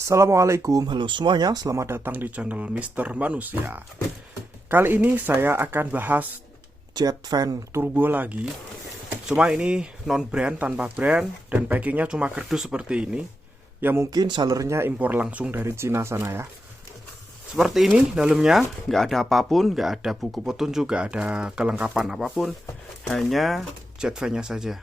Assalamualaikum, halo semuanya, selamat datang di channel Mister Manusia. Kali ini saya akan bahas jet fan turbo lagi. Cuma ini non brand, tanpa brand, dan packingnya cuma kerdus seperti ini. Ya mungkin sellernya impor langsung dari Cina sana ya. Seperti ini dalamnya, nggak ada apapun, nggak ada buku petunjuk, nggak ada kelengkapan apapun, hanya jet fan-nya saja.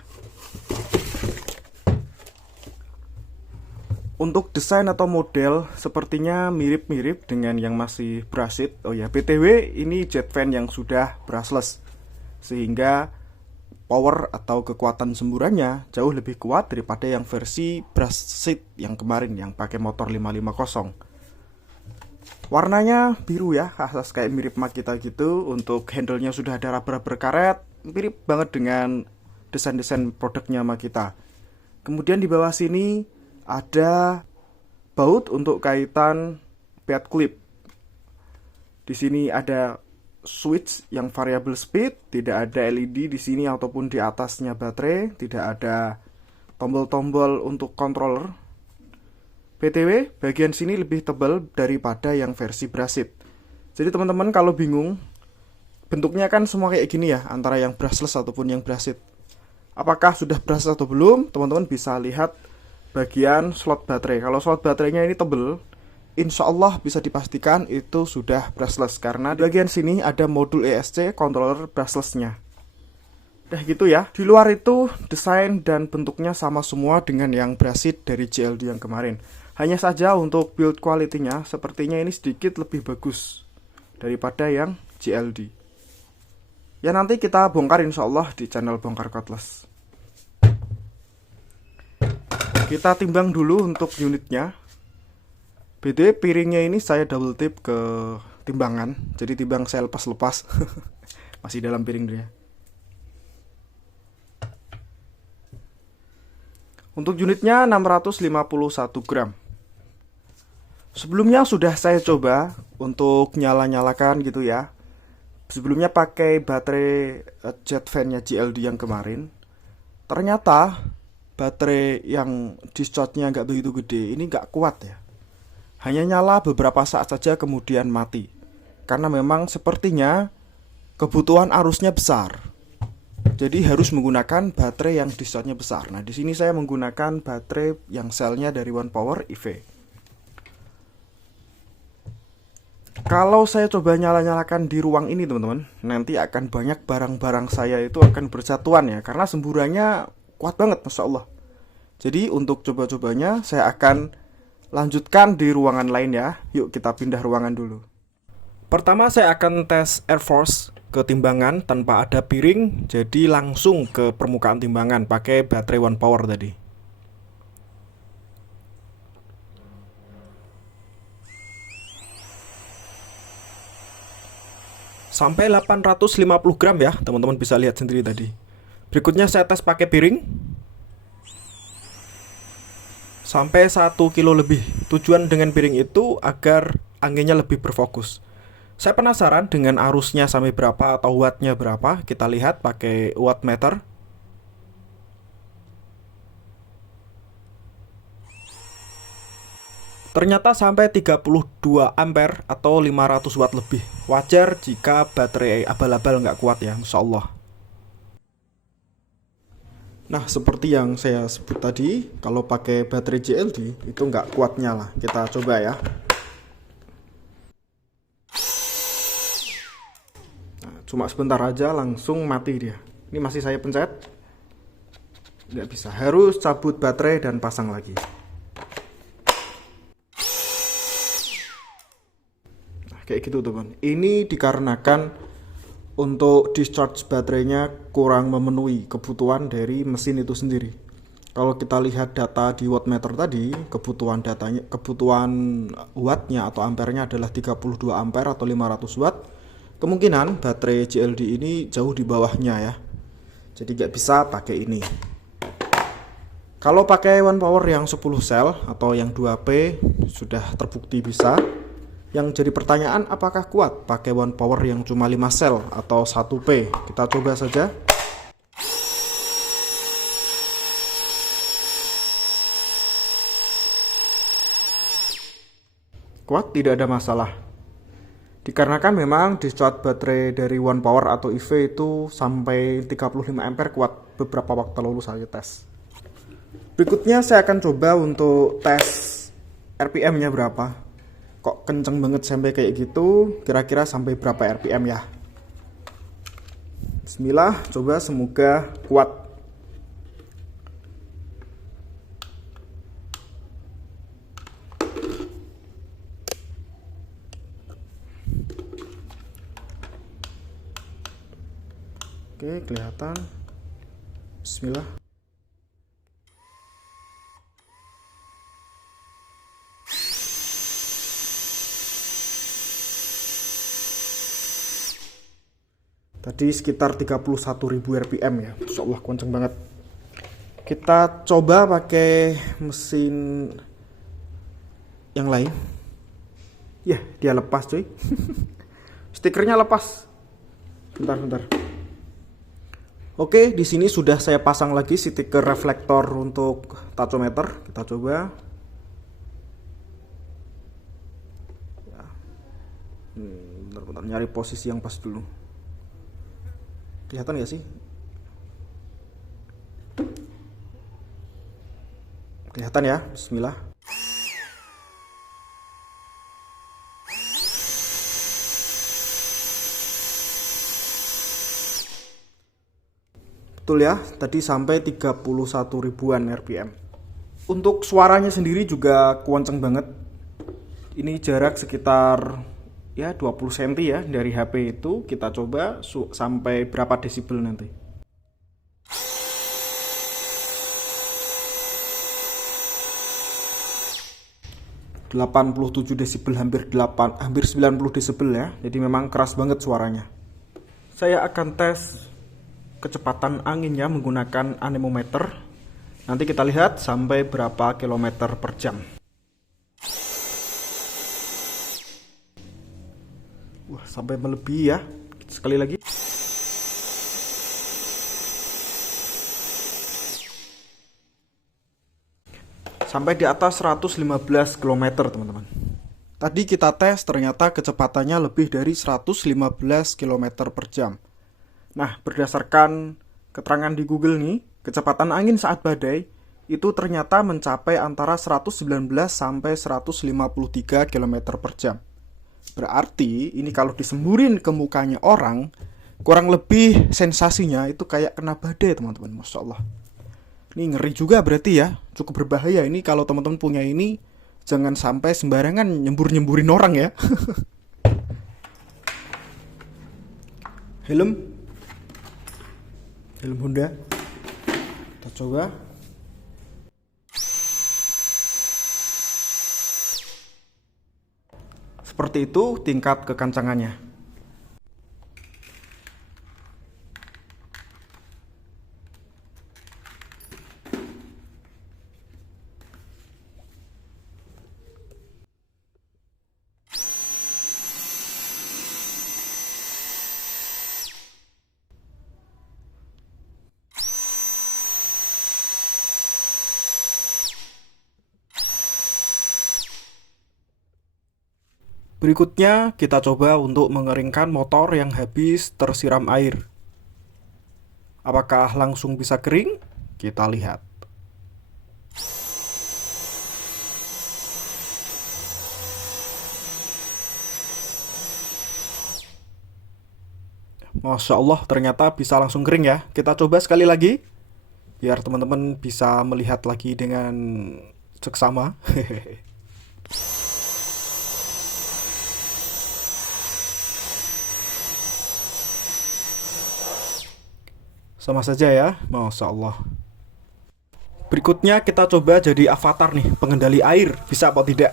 Untuk desain atau model sepertinya mirip-mirip dengan yang masih brushed. Oh ya, BTW ini jet fan yang sudah brushless, sehingga power atau kekuatan semburannya jauh lebih kuat daripada yang versi brushed yang kemarin yang pakai motor 550. Warnanya biru ya, khas kayak mirip Makita gitu. Untuk handle-nya sudah ada rubber karet, mirip banget dengan desain-desain produknya Makita. Kemudian di bawah sini ada baut untuk kaitan pad clip. Di sini ada switch yang variable speed, tidak ada LED di sini ataupun di atasnya baterai, tidak ada tombol-tombol untuk controller. BTW, bagian sini lebih tebal daripada yang versi brushed. Jadi teman-teman kalau bingung, bentuknya kan semua kayak gini ya, antara yang brushless ataupun yang brushed. Apakah sudah brushed atau belum? Teman-teman bisa lihat bagian slot baterai. Kalau slot baterainya ini tebel, insya Allah bisa dipastikan itu sudah brushless, karena di bagian sini ada modul ESC controller brushlessnya. Udah gitu ya. Di luar itu desain dan bentuknya sama semua dengan yang brushed dari JLD yang kemarin. Hanya saja untuk build quality-nya sepertinya ini sedikit lebih bagus daripada yang JLD. Ya nanti kita bongkar insya Allah di channel Bongkar Cordless. Kita timbang dulu untuk unitnya. BTW piringnya ini saya double tip ke timbangan, jadi timbang saya lepas-lepas. Masih dalam piring dia. Untuk unitnya 651 gram. Sebelumnya sudah saya coba untuk nyala-nyalakan gitu ya. Sebelumnya pakai baterai jet fan-nya JLD yang kemarin. Ternyata baterai yang discharge-nya nggak begitu gede, ini nggak kuat ya. Hanya nyala beberapa saat saja kemudian mati. Karena memang sepertinya kebutuhan arusnya besar. Jadi harus menggunakan baterai yang discharge-nya besar. Nah, di sini saya menggunakan baterai yang selnya dari One Power EV. Kalau saya coba nyala-nyalakan di ruang ini teman-teman, nanti akan banyak barang-barang saya itu akan bersatuan ya, karena semburannya kuat banget, Masya Allah. Jadi untuk coba-cobanya saya akan lanjutkan di ruangan lain ya. Yuk kita pindah ruangan dulu. Pertama saya akan tes Air Force ke timbangan tanpa ada piring. Jadi langsung ke permukaan timbangan pakai baterai One Power tadi. Sampai 850 gram ya, teman-teman bisa lihat sendiri tadi. Berikutnya saya tes pakai piring. Sampai 1 kilo lebih. Tujuan dengan piring itu agar anginnya lebih berfokus. Saya penasaran dengan arusnya sampai berapa atau wattnya berapa. Kita lihat pakai wattmeter. Ternyata sampai 32 ampere atau 500 watt lebih. Wajar jika baterai abal-abal nggak kuat ya, insya Allah. Nah, seperti yang saya sebut tadi, kalau pakai baterai JLD itu nggak kuat nyala. Kita coba ya. Nah, cuma sebentar aja langsung mati dia. Ini masih saya pencet. Nggak bisa, harus cabut baterai dan pasang lagi. Nah, kayak gitu teman. Ini dikarenakan untuk discharge baterainya kurang memenuhi kebutuhan dari mesin itu sendiri. Kalau kita lihat data di wattmeter tadi, kebutuhan wattnya atau ampernya adalah 32 ampere atau 500 watt. Kemungkinan baterai JLD ini jauh di bawahnya ya. Jadi nggak bisa pakai ini. Kalau pakai One Power yang 10 sel atau yang 2P sudah terbukti bisa. Yang jadi pertanyaan, apakah kuat pakai One Power yang cuma 5 sel atau 1P? Kita coba saja. kuat, tidak ada masalah. Dikarenakan memang discharge baterai dari One Power atau EV itu sampai 35 ampere kuat. Beberapa waktu lalu saya tes. Berikutnya saya akan coba untuk tes RPM-nya berapa. Kok kenceng banget sampai kayak gitu, kira-kira sampai berapa RPM ya. Bismillah, coba semoga kuat. Oke, kelihatan. Bismillah. Tadi sekitar 31.000 RPM ya. Masya Allah, kenceng banget. Kita coba pakai mesin yang lain. Ya, dia lepas cuy. Stikernya lepas. Bentar. Oke, di sini sudah saya pasang lagi stiker reflektor untuk tachometer. Kita coba. Ya. Bentar, nyari posisi yang pas dulu. Kelihatan gak sih? Kelihatan ya, bismillah. Betul ya, tadi sampai 31 ribuan RPM. Untuk suaranya sendiri juga kenceng banget. Ini jarak sekitar ya 20 cm ya dari HP itu. Kita coba sampai berapa desibel nanti. ...87 desibel, hampir 90 desibel ya. Jadi memang keras banget suaranya. Saya akan tes kecepatan anginnya menggunakan anemometer. Nanti kita lihat sampai berapa kilometer per jam. Wah, sampai melebihi ya. Sekali lagi. Sampai di atas 115 km teman-teman. Tadi kita tes, ternyata kecepatannya lebih dari 115 km per jam. Nah, berdasarkan keterangan di Google nih, kecepatan angin saat badai itu ternyata mencapai antara 119 sampai 153 km per jam. Berarti ini kalau disemburin ke mukanya orang, kurang lebih sensasinya itu kayak kena badai teman-teman. Masya Allah. Ini ngeri juga berarti ya, cukup berbahaya. Ini kalau teman-teman punya ini, jangan sampai sembarangan nyemburin orang ya. Helm Honda. Kita coba. Seperti itu tingkat kekencangannya. Berikutnya kita coba untuk mengeringkan motor yang habis tersiram air. Apakah langsung bisa kering? Kita lihat. Masya Allah, ternyata bisa langsung kering ya. Kita coba sekali lagi, biar teman-teman bisa melihat lagi dengan seksama. Sama saja ya, Masya Allah. Berikutnya kita coba jadi avatar nih, pengendali air. Bisa apa tidak?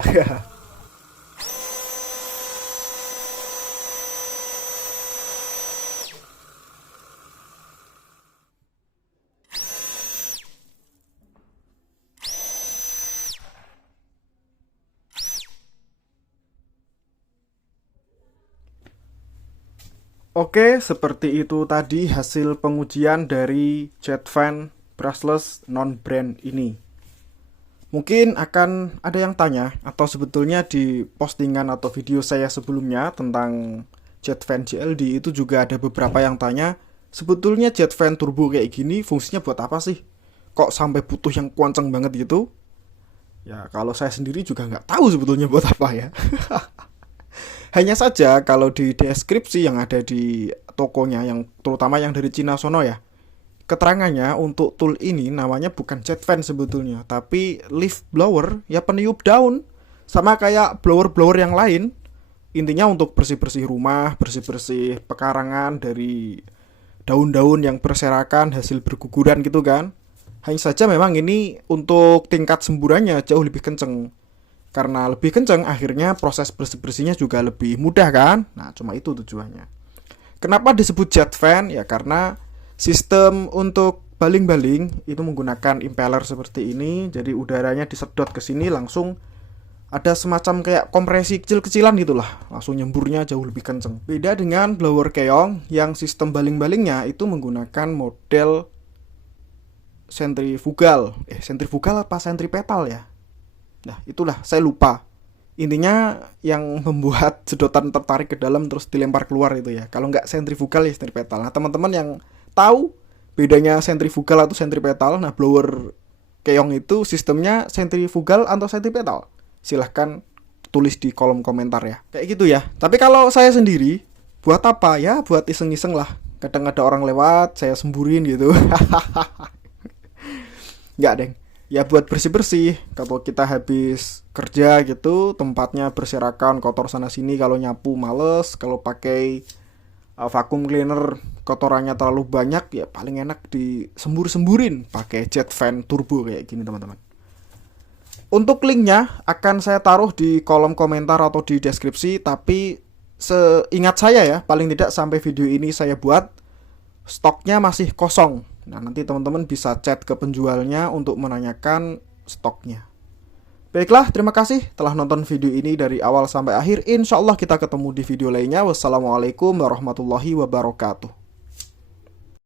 Oke, seperti itu tadi hasil pengujian dari jet fan brushless non-brand ini. Mungkin akan ada yang tanya, atau sebetulnya di postingan atau video saya sebelumnya tentang jet fan JLD itu juga ada beberapa yang tanya, sebetulnya jet fan turbo kayak gini fungsinya buat apa sih? Kok sampai butuh yang kenceng banget gitu? Ya kalau saya sendiri juga nggak tahu sebetulnya buat apa ya. Hanya saja kalau di deskripsi yang ada di tokonya, yang terutama yang dari Cina sono ya, keterangannya untuk tool ini namanya bukan jet fan sebetulnya, tapi leaf blower, ya peniup daun. Sama kayak blower-blower yang lain. Intinya untuk bersih-bersih rumah, bersih-bersih pekarangan dari daun-daun yang berserakan hasil berguguran gitu kan. Hanya saja memang ini untuk tingkat semburannya jauh lebih kenceng. Karena lebih kenceng akhirnya proses bersih-bersihnya juga lebih mudah kan. Nah cuma itu tujuannya. Kenapa disebut jet fan? Ya karena sistem untuk baling-baling itu menggunakan impeller seperti ini. Jadi udaranya disedot ke sini langsung ada semacam kayak kompresi kecil-kecilan gitulah. Langsung nyemburnya jauh lebih kenceng. Beda dengan blower keong yang sistem baling-balingnya itu menggunakan model sentrifugal. Sentrifugal apa sentripetal ya? Nah itulah saya lupa. Intinya yang membuat sedotan tertarik ke dalam terus dilempar keluar itu ya. Kalau nggak sentrifugal ya sentripetal. Nah teman-teman yang tahu bedanya sentrifugal atau sentripetal, nah blower keong itu sistemnya sentrifugal atau sentripetal, silahkan tulis di kolom komentar ya. Kayak gitu ya. Tapi kalau saya sendiri buat apa ya? Buat iseng-iseng lah. Kadang ada orang lewat saya semburin gitu. Nggak deng. Ya buat bersih-bersih. Kalau kita habis kerja gitu, tempatnya berserakan, kotor sana sini, kalau nyapu males, kalau pakai vacuum cleaner kotorannya terlalu banyak, ya paling enak disembur-semburin pakai jet fan turbo kayak gini teman-teman. Untuk linknya akan saya taruh di kolom komentar atau di deskripsi, tapi seingat saya ya, paling tidak sampai video ini saya buat, stoknya masih kosong. Nah nanti teman-teman bisa chat ke penjualnya untuk menanyakan stoknya. Baiklah, terima kasih telah nonton video ini dari awal sampai akhir. Insya Allah kita ketemu di video lainnya. Wassalamualaikum warahmatullahi wabarakatuh.